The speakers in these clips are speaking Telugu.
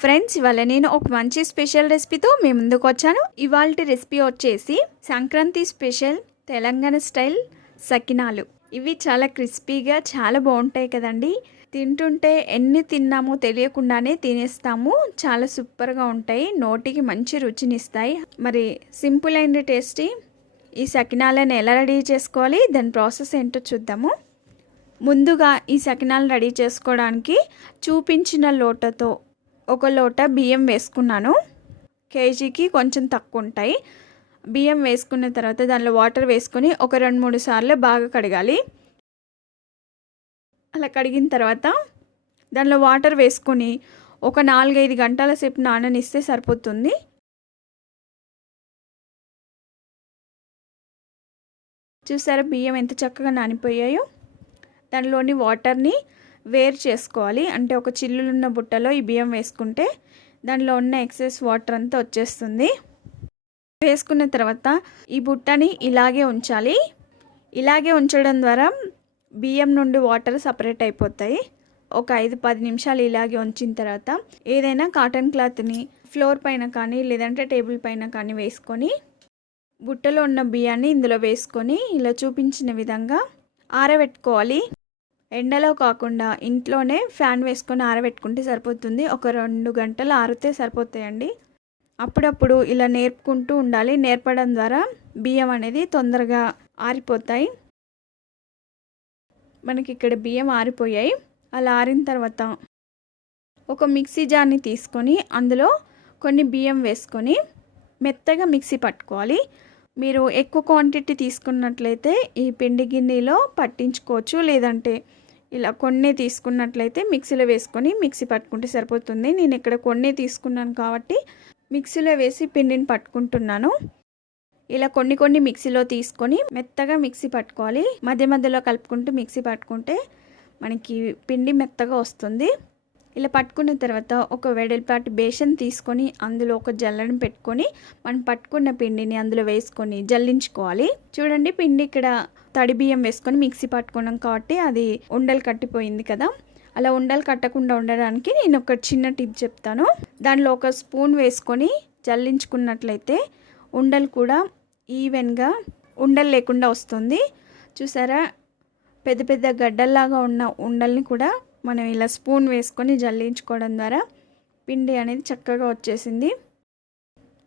ఫ్రెండ్స్ ఇవాళ నేను ఒక మంచి స్పెషల్ రెసిపీతో మీ ముందుకు వచ్చాను. ఇవాళ రెసిపీ వచ్చేసి సంక్రాంతి స్పెషల్ తెలంగాణ స్టైల్ సకినాలు. ఇవి చాలా క్రిస్పీగా చాలా బాగుంటాయి కదండి. తింటుంటే ఎన్ని తిన్నామో తెలియకుండానే తినేస్తాము. చాలా సూపర్గా ఉంటాయి. నోటికి మంచి రుచినిస్తాయి. మరి సింపుల్ అండ్ టేస్టీ ఈ సకినాలను ఎలా రెడీ చేసుకోవాలి? దాని ప్రాసెస్ ఏంటో చూద్దాము. ముందుగా ఈ సకినాలు రెడీ చేసుకోవడానికి చూపించిన లోటతో ఒక లోట బియ్యం వేసుకున్నాను. కేజీకి కొంచెం తక్కువ ఉంటాయి బియ్యం వేసుకున్న తర్వాత దానిలో వాటర్ వేసుకొని ఒక రెండు మూడు సార్లు బాగా కడగాలి. అలా కడిగిన తర్వాత దానిలో వాటర్ వేసుకొని ఒక నాలుగైదు గంటల సేపు నాననిస్తే సరిపోతుంది. చూసారా బియ్యం ఎంత చక్కగా నానిపోయాయో? దానిలోని వాటర్ని వేరు చేసుకోవాలి. అంటే ఒక చిల్లులున్న బుట్టలో ఈ బియ్యం వేసుకుంటే దానిలో ఉన్న ఎక్సెస్ వాటర్ అంతా వచ్చేస్తుంది. వేసుకున్న తర్వాత ఈ బుట్టని ఇలాగే ఉంచాలి. ఇలాగే ఉంచడం ద్వారా బియ్యం నుండి వాటర్ సపరేట్ అయిపోతాయి. ఒక ఐదు పది నిమిషాలు ఇలాగే ఉంచిన తర్వాత ఏదైనా కాటన్ క్లాత్ని ఫ్లోర్ పైన కానీ లేదంటే టేబుల్ పైన కానీ వేసుకొని బుట్టలో ఉన్న బియ్యాన్ని ఇందులో వేసుకొని ఇలా చూపించిన విధంగా ఆరబెట్టుకోవాలి. ఎండలో కాకుండా ఇంట్లోనే ఫ్యాన్ వేసుకొని ఆరబెట్టుకుంటే సరిపోతుంది. ఒక రెండు గంటలు ఆరితే సరిపోతాయండి. అప్పుడప్పుడు ఇలా నేర్పుకుంటూ ఉండాలి. నేర్పడం ద్వారా బియ్యం అనేది తొందరగా ఆరిపోతాయి. మనకి ఇక్కడ బియ్యం ఆరిపోయాయి. అలా ఆరిన తర్వాత ఒక మిక్సీ జార్ని తీసుకొని అందులో కొన్ని బియ్యం వేసుకొని మెత్తగా మిక్సీ పట్టుకోవాలి. మీరు ఎక్కువ క్వాంటిటీ తీసుకున్నట్లయితే ఈ పిండి గిన్నెలో పట్టించుకోవచ్చు. లేదంటే ఇలా కొన్ని తీసుకున్నట్లయితే మిక్సీలో వేసుకొని మిక్సీ పట్టుకుంటే సరిపోతుంది. నేను ఇక్కడ కొన్ని తీసుకున్నాను కాబట్టి మిక్సీలో వేసి పిండిని పట్టుకుంటున్నాను. ఇలా కొన్ని కొన్ని మిక్సీలో తీసుకొని మెత్తగా మిక్సీ పట్టుకోవాలి. మధ్య మధ్యలో కలుపుకుంటూ మిక్సీ పట్టుకుంటే మనకి పిండి మెత్తగా వస్తుంది. ఇలా పట్టుకున్న తర్వాత ఒక వెడల్పాటి బేషన్ తీసుకొని అందులో ఒక జల్లడం పెట్టుకొని మనం పట్టుకున్న పిండిని అందులో వేసుకొని జల్లించుకోవాలి. చూడండి పిండి ఇక్కడ తడి బియ్యం వేసుకొని మిక్సీ పట్టుకున్నాం కాబట్టి అది ఉండలు కట్టిపోయింది కదా. అలా ఉండలు కట్టకుండా ఉండడానికి నేను ఒక చిన్న టిప్ చెప్తాను. దానిలో ఒక స్పూన్ వేసుకొని జల్లించుకున్నట్లయితే ఉండలు కూడా ఈవెన్గా ఉండలు లేకుండా వస్తుంది. చూసారా? పెద్ద పెద్ద గడ్డల్లాగా ఉన్న ఉండల్ని కూడా మనం ఇలా స్పూన్ వేసుకొని జల్లించుకోవడం ద్వారా పిండి అనేది చక్కగా వచ్చేసింది.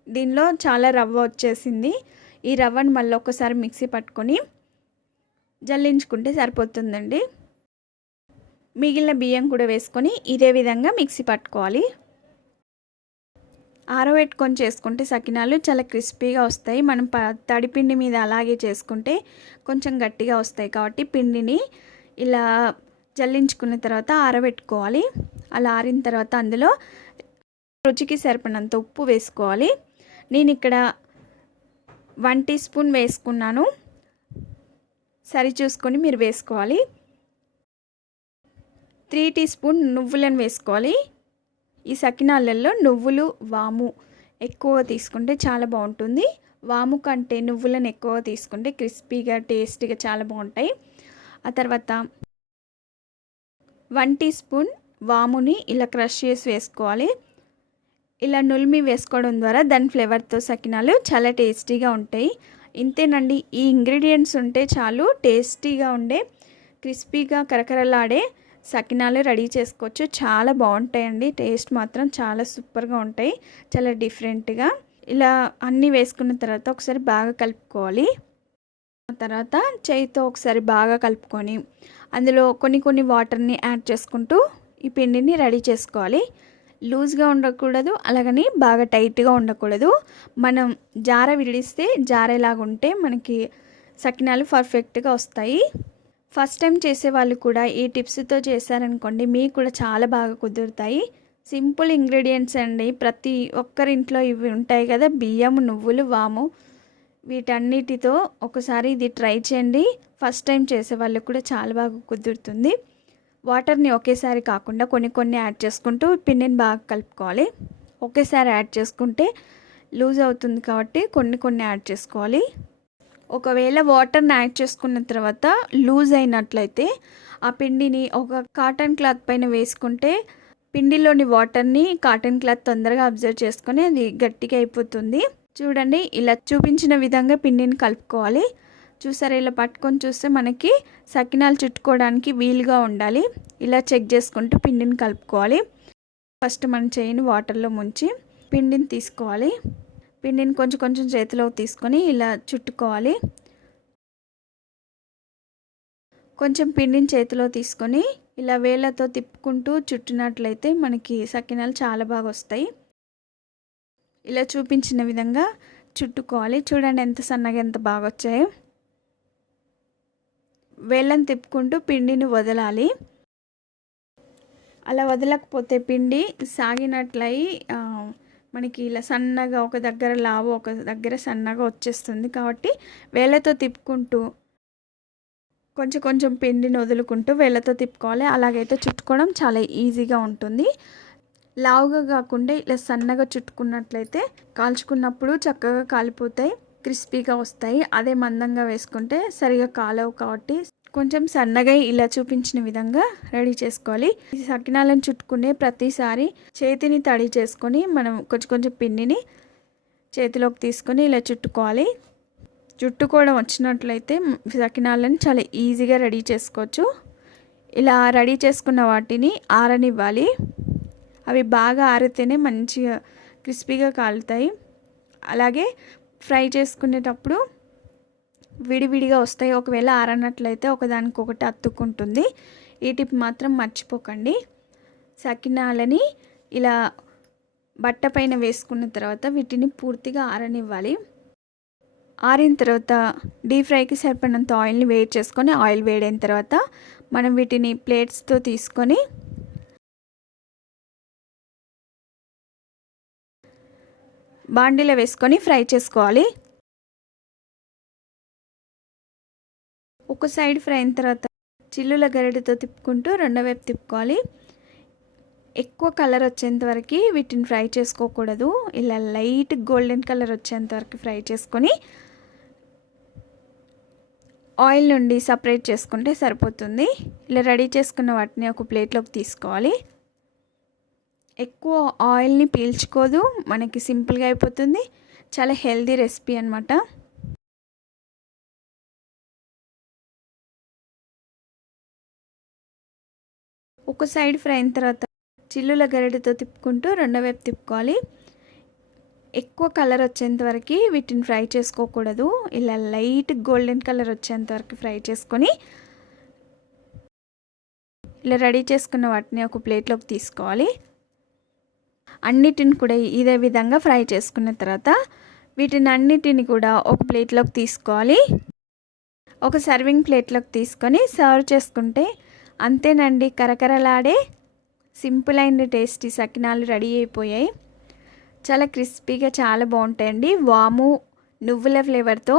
దీనిలో చాలా రవ్వ వచ్చేసింది. ఈ రవ్వను మళ్ళీ ఒకసారి మిక్సీ పట్టుకొని జల్లించుకుంటే సరిపోతుందండి. మిగిలిన బియ్యం కూడా వేసుకొని ఇదే విధంగా మిక్సీ పట్టుకోవాలి. ఆరబెట్టుకొని చేసుకుంటే సకినాలు చాలా క్రిస్పీగా వస్తాయి. మనం ప తడిపిండి మీద అలాగే చేసుకుంటే కొంచెం గట్టిగా వస్తాయి కాబట్టి పిండిని ఇలా జల్లించుకున్న తర్వాత ఆరబెట్టుకోవాలి. అలా ఆరిన తర్వాత అందులో రుచికి సరిపడినంత ఉప్పు వేసుకోవాలి. నేను ఇక్కడ వన్ టీ స్పూన్ వేసుకున్నాను. సరి చూసుకొని మీరు వేసుకోవాలి. త్రీ టీ స్పూన్ నువ్వులను వేసుకోవాలి. ఈ సకినాలలో నువ్వులు వాము ఎక్కువ తీసుకుంటే చాలా బాగుంటుంది. వాము కంటే నువ్వులను ఎక్కువ తీసుకుంటే క్రిస్పీగా టేస్టీగా చాలా బాగుంటాయి. ఆ తర్వాత వన్ టీ స్పూన్ వాముని ఇలా క్రష్ చేసి వేసుకోవాలి. ఇలా నులిమి వేసుకోవడం ద్వారా దాని ఫ్లేవర్తో సకినాలు చాలా టేస్టీగా ఉంటాయి. ఇంతేనండి ఈ ఇంగ్రీడియంట్స్ ఉంటే చాలు టేస్టీగా ఉండే క్రిస్పీగా కరకరలాడే సకినాలు రెడీ చేసుకోవచ్చు. చాలా బాగుంటాయండి టేస్ట్ మాత్రం చాలా సూపర్గా ఉంటాయి చాలా డిఫరెంట్గా. ఇలా అన్నీ వేసుకున్న తర్వాత ఒకసారి బాగా కలుపుకోవాలి. తర్వాత చేయితో ఒకసారి బాగా కలుపుకొని అందులో కొన్ని కొన్ని వాటర్ని యాడ్ చేసుకుంటూ ఈ పిండిని రెడీ చేసుకోవాలి. లూజ్గా ఉండకూడదు అలాగని బాగా టైట్గా ఉండకూడదు. మనం జార విడిస్తే జారేలాగా ఉంటే మనకి సకినాలు పర్ఫెక్ట్గా వస్తాయి. ఫస్ట్ టైం చేసే వాళ్ళు కూడా ఈ టిప్స్తో చేశారనుకోండి మీకు కూడా చాలా బాగా కుదురుతాయి. సింపుల్ ఇంగ్రీడియంట్స్ అండి ప్రతి ఒక్కరింట్లో ఇవి ఉంటాయి కదా బియ్యం నువ్వులు వాము. వీటన్నిటితో ఒకసారి ఇది ట్రై చేయండి. ఫస్ట్ టైం చేసే వాళ్ళకి కూడా చాలా బాగా కుదురుతుంది. వాటర్ని ఒకేసారి కాకుండా కొన్ని కొన్ని యాడ్ చేసుకుంటూ పిండిని బాగా కలుపుకోవాలి. ఒకేసారి యాడ్ చేసుకుంటే లూజ్ అవుతుంది కాబట్టి కొన్ని కొన్ని యాడ్ చేసుకోవాలి. ఒకవేళ వాటర్ని యాడ్ చేసుకున్న తర్వాత లూజ్ అయినట్లయితే ఆ పిండిని ఒక కాటన్ క్లాత్ పైన వేసుకుంటే పిండిలోని వాటర్ని కాటన్ క్లాత్ తొందరగా అబ్జర్వ్ చేసుకొని అది గట్టిగా అయిపోతుంది. చూడండి ఇలా చూపించిన విధంగా పిండిని కలుపుకోవాలి. చూసారా ఇలా పట్టుకొని చూస్తే మనకి సకినాలు చుట్టుకోవడానికి వీలుగా ఉండాలి. ఇలా చెక్ చేసుకుంటూ పిండిని కలుపుకోవాలి. ఫస్ట్ మనం చేయిని వాటర్లో ముంచి పిండిని తీసుకోవాలి. పిండిని కొంచెం కొంచెం చేతిలో తీసుకొని ఇలా చుట్టుకోవాలి. కొంచెం పిండిని చేతిలో తీసుకొని ఇలా వేళ్ళతో తిప్పుకుంటూ చుట్టినట్లయితే మనకి సకినాలు చాలా బాగా వస్తాయి. ఇలా చూపించిన విధంగా చుట్టుకోవాలి. చూడండి ఎంత సన్నగా ఎంత బాగా వచ్చాయో. వేళ్ళని తిప్పుకుంటూ పిండిని వదలాలి. అలా వదలకపోతే పిండి సాగినట్లయి మనకి ఇలా సన్నగా ఒక దగ్గర లావు ఒక దగ్గర సన్నగా వచ్చేస్తుంది. కాబట్టి వేళ్ళతో తిప్పుకుంటూ కొంచెం కొంచెం పిండిని వదులుకుంటూ వేళ్ళతో తిప్పుకోవాలి. అలాగైతే చుట్టుకోవడం చాలా ఈజీగా ఉంటుంది. లావుగా కాకుండా ఇలా సన్నగా చుట్టుకున్నట్లయితే కాల్చుకున్నప్పుడు చక్కగా కాలిపోతాయి క్రిస్పీగా వస్తాయి. అదే మందంగా వేసుకుంటే సరిగా కాలవు కాబట్టి కొంచెం సన్నగా ఇలా చూపించిన విధంగా రెడీ చేసుకోవాలి. ఈ సకినాలను చుట్టుకునే ప్రతిసారి చేతిని తడి చేసుకొని మనం కొంచెం కొంచెం పిండిని చేతిలోకి తీసుకొని ఇలా చుట్టుకోవాలి. చుట్టుకోవడం వచ్చినట్లయితే సకినాలను చాలా ఈజీగా రెడీ చేసుకోవచ్చు. ఇలా రెడీ చేసుకున్న వాటిని ఆరనివ్వాలి. అవి బాగా ఆరితేనే మంచిగా క్రిస్పీగా కాలుతాయి. అలాగే ఫ్రై చేసుకునేటప్పుడు విడివిడిగా వస్తాయి. ఒకవేళ ఆరనట్లయితే ఒకదానికొకటి అత్తుకుంటుంది ఈ టిప్ మాత్రం మర్చిపోకండి. సకినాలని ఇలా బట్ట పైన వేసుకున్న తర్వాత వీటిని పూర్తిగా ఆరనివ్వాలి. ఆరిన తర్వాత డీప్ ఫ్రైకి సరిపడినంత ఆయిల్ని వేడి చేసుకొని ఆయిల్ వేడైన తర్వాత మనం వీటిని ప్లేట్స్తో తీసుకొని బాండీలో వేసుకొని ఫ్రై చేసుకోవాలి. ఒక సైడ్ ఫ్రై అయిన తర్వాత చిల్లుల గరిటెతో తిప్పుకుంటూ రెండో వైపు తిప్పుకోవాలి. ఎక్కువ కలర్ వచ్చేంత వరకు వీటిని ఫ్రై చేసుకోకూడదు. ఇలా లైట్ గోల్డెన్ కలర్ వచ్చేంత వరకు ఫ్రై చేసుకొని ఆయిల్ నుండి సపరేట్ చేసుకుంటే సరిపోతుంది. ఇలా రెడీ చేసుకున్న వాటిని ఒక ప్లేట్లోకి తీసుకోవాలి. ఎక్కువ ఆయిల్ని పీల్చుకోదు. మనకి సింపుల్గా అయిపోతుంది. చాలా హెల్దీ రెసిపీ అనమాట ఒక సైడ్ ఫ్రై అయిన తర్వాత చిల్లుల గరిటెతో తిప్పుకుంటూ రెండో వైపు తిప్పుకోవాలి. ఎక్కువ కలర్ వచ్చేంత వరకు వీటిని ఫ్రై చేసుకోకూడదు. ఇలా లైట్ గోల్డెన్ కలర్ వచ్చేంత వరకు ఫ్రై చేసుకొని ఇలా రెడీ చేసుకున్న వాటిని ఒక ప్లేట్లోకి తీసుకోవాలి. అన్నిటిని కూడా ఇదే విధంగా ఫ్రై చేసుకున్న తర్వాత వీటిని అన్నిటిని కూడా ఒక ప్లేట్లోకి తీసుకోవాలి. ఒక సర్వింగ్ ప్లేట్లోకి తీసుకొని సర్వ్ చేసుకుంటే అంతేనండి కరకరలాడే సింపుల్ అండ్ టేస్టీ సకినాలు రెడీ అయిపోయాయి. చాలా క్రిస్పీగా చాలా బాగుంటాయండి. వాము నువ్వుల ఫ్లేవర్తో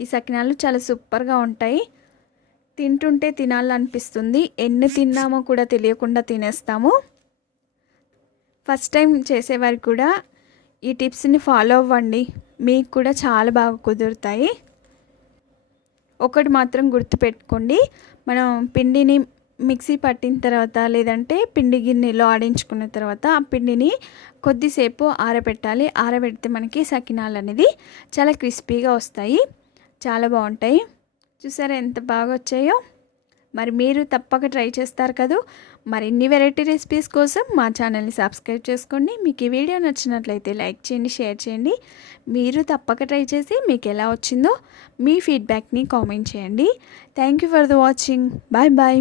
ఈ సకినాలు చాలా సూపర్గా ఉంటాయి. తింటుంటే తినాలనిపిస్తుంది. ఎన్ని తిన్నామో కూడా తెలియకుండా తినేస్తాము. ఫస్ట్ టైం చేసేవారికి కూడా ఈ టిప్స్ని ఫాలో అవ్వండి. మీకు కూడా చాలా బాగా కుదురుతాయి. ఒకటి మాత్రం గుర్తుపెట్టుకోండి. మనం పిండిని మిక్సీ పట్టిన తర్వాత లేదంటే పిండి గిన్నెలో ఆడించుకున్న తర్వాత ఆ పిండిని కొద్దిసేపు ఆరబెట్టాలి. ఆరబెడితే మనకి సకినాలు అనేది చాలా క్రిస్పీగా వస్తాయి. చాలా బాగుంటాయి. చూసారా ఎంత బాగా వచ్చాయో? మరి మీరు తప్పక ట్రై చేస్తారు కదూ. మరిన్ని వెరైటీ రెసిపీస్ కోసం మా ఛానల్ని సబ్స్క్రైబ్ చేసుకోండి. మీకు ఈ వీడియో నచ్చినట్లయితే లైక్ చేయండి షేర్ చేయండి. మీరు తప్పక ట్రై చేసి మీకు ఎలా వచ్చిందో మీ ఫీడ్బ్యాక్ని కామెంట్ చేయండి. Thank you for the watching. Bye bye.